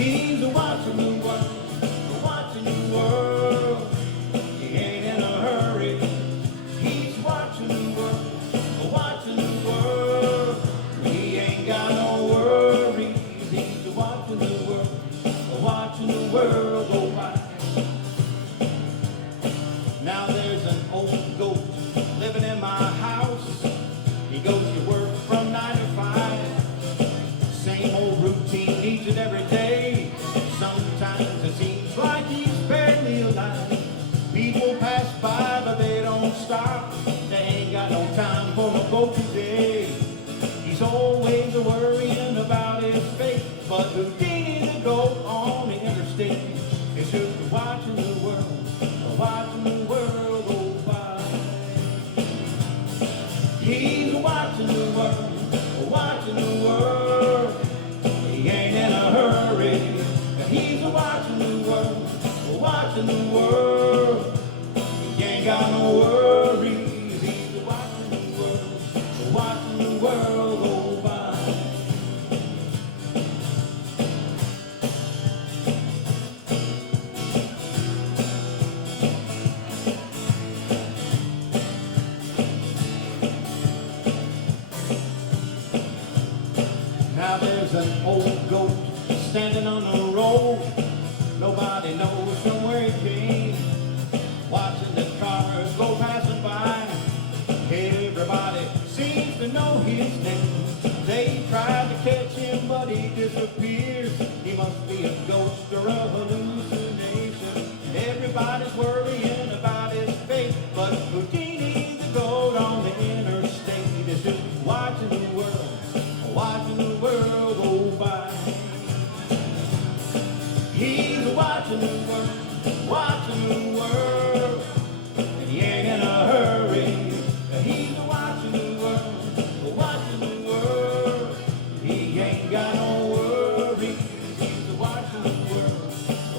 He's watching the world, watching the world. He ain't in a hurry. He's watching the world, watching the world. He ain't got no worries. He's watching the world, watching the world go by. Now there's an old goat living in my house. He goes to work from 9 to 5. Same old routine each and every day. Sometimes it seems like he's barely alive. People pass by but they don't stop. They ain't got no time for a goat today. He's always worrying about his fate. But Houdini the goat on the interstate is just watching the world, watching the world go by. He's watching the world, watching the world. He ain't in a hurry. He's watching the world, watching the world. He ain't got no worries. He's watching the world, watching the world go by. Now there's an old goat standing on the road. Nobody knows from where he came. Watching the cars go passing by. Everybody seems to know his name. They tried to catch him, but he disappears. He must be a ghost or a hallucination. Everybody's worrying about his fate. But Houdini the goat on the interstate is just watching the world, watching the world go by. He's watching the world, watching the world. And he ain't in a hurry. He's watching the world, watching the world. He ain't got no worries. He's watching the world,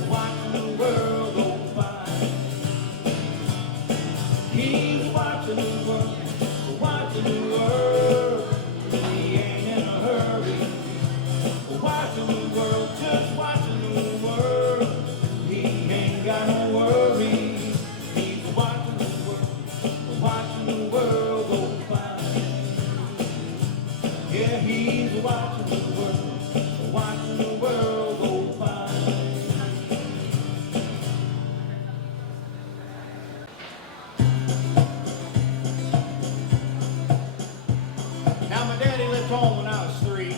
watching the world go by. He's watching the world, watching the world. He ain't in a hurry. Watching the world, just watching the world. He ain't got no worries. He's watching the world, watching the world go by. Yeah, he's watching the world, watching the world go by. Now my daddy left home when I was 3.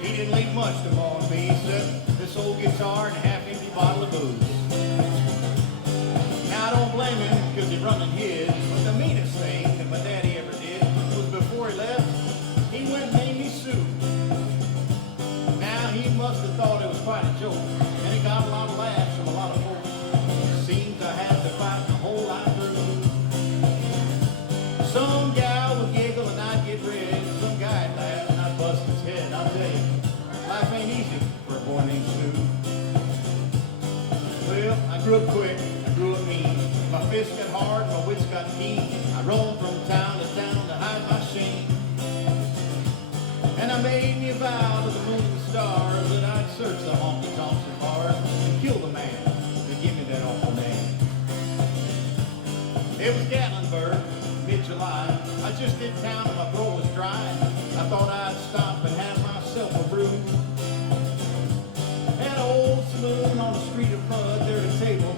He didn't leave much to fall on me except this old guitar and a half-empty bottle of booze. Now I don't blame him because he run and hid, but the meanest thing that my daddy ever did was before he left, he went and made me soup. Now he must have thought it was quite a joke, and it got a lot of laughs from a lot of folks. Seems I had to fight the whole life through. Some gal would giggle and I'd get red. Some guy'd laugh and I'd bust his head. I'll tell you, life ain't easy for a boy named Snoop. Well, I grew up quick, I grew up mean. My fists got hard, my wits got keen. I roamed from town to hide my shame. And I made me a vow to the moon and the stars that I'd search the honky tonks and bars and kill the man that gave me that awful name. It was Gatlinburg, mid-July. I just did town and my throat was dry. I thought I'd stop and have myself a brew. Had an old saloon on the street of mud. There at a table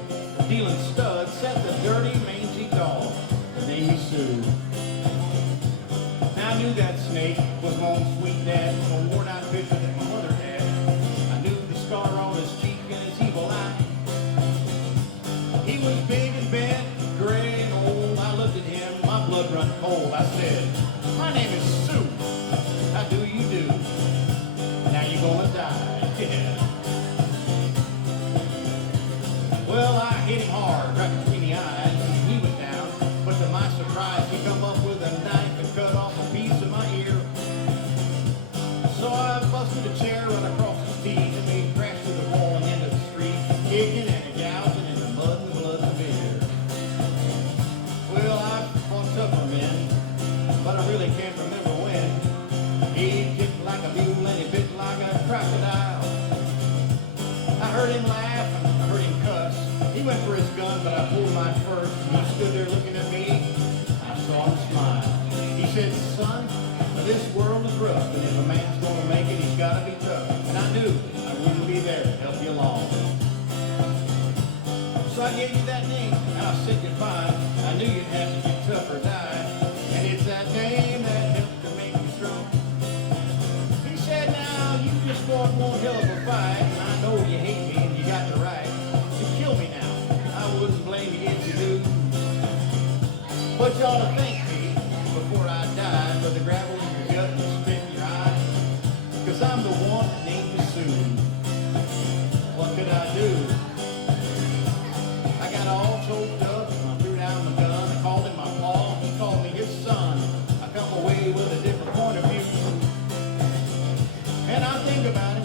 heard him laugh and I heard him cuss. He went for his gun, but I pulled mine first. And he stood there looking at me. I saw him smile. He said, son, this world is rough, and if a man's going to make it, he's got to be tough. And I knew I wouldn't be there to help you along. So I gave you that name, and I said goodbye. I knew you'd have to get tough or die. And it's that name that helped to make you strong. He said, now, you just fought one hell of a fight, and I know you hate me, and you got the right to kill me now. I wouldn't blame you if you do. But you ought to thank me before I die for the gravel in your gut and the spit in your eye. Cause I'm the one that named you soon. What could I do? I got all choked up and I threw down my gun. I called him my paw, he called me his son. I come away with a different point of view. And I think about it.